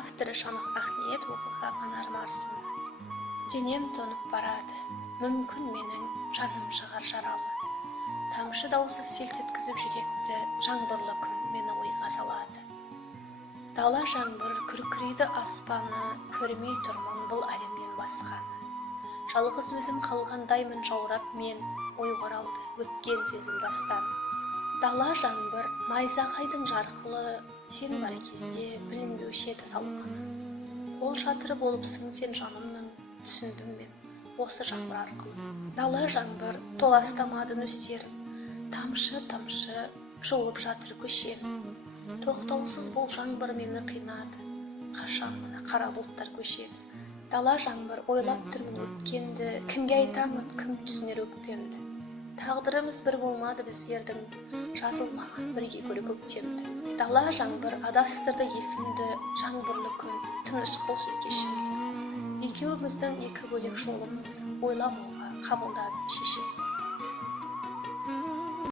Авторы Шанық Ақниет, оқыға Анар Марсын. Денем тонып барады, мүмкін менің жаным шығар жаралы. Тамшы даусыз селт еткізіп жүректі, жаңбырлы күн мені ойға салады. Дала жаңбыр күркірейді аспаны, көрмей тұрмын бұл әлемнен басқаны. Жалғыз өзім қалғандаймын жаурап мен, ойға оралды өткен сезім дастан. Дала жаңбыр найзағайдың жарқылы, сен бар кезде білінбеуші еді салқыны. Қол шатыры болыпсың сен жанымның, түсіндім мен осы жаңбыр арқылы. Дала жаңбыр толастамады нөсерім, тамшы-тамшы жуып жатыр көшем. Тоқтаусыз бұл жаңбыр мені қинады, қашан мына қара бұлттар көшеді. Дала жаңбыр ойлап тұрмын өткенді, кімге айтамын, кім түсінер өкпемді. Тағдырымыз бір болмады біздердің, жазылмаған бірге көрі көктемді. Дала жаңбыр адастырды есімді, жаңбырлы күн тыныш қылшы кешімді. Екеуіміздің екі бөлек жолымыз, ойламауға қабылдадым шешім.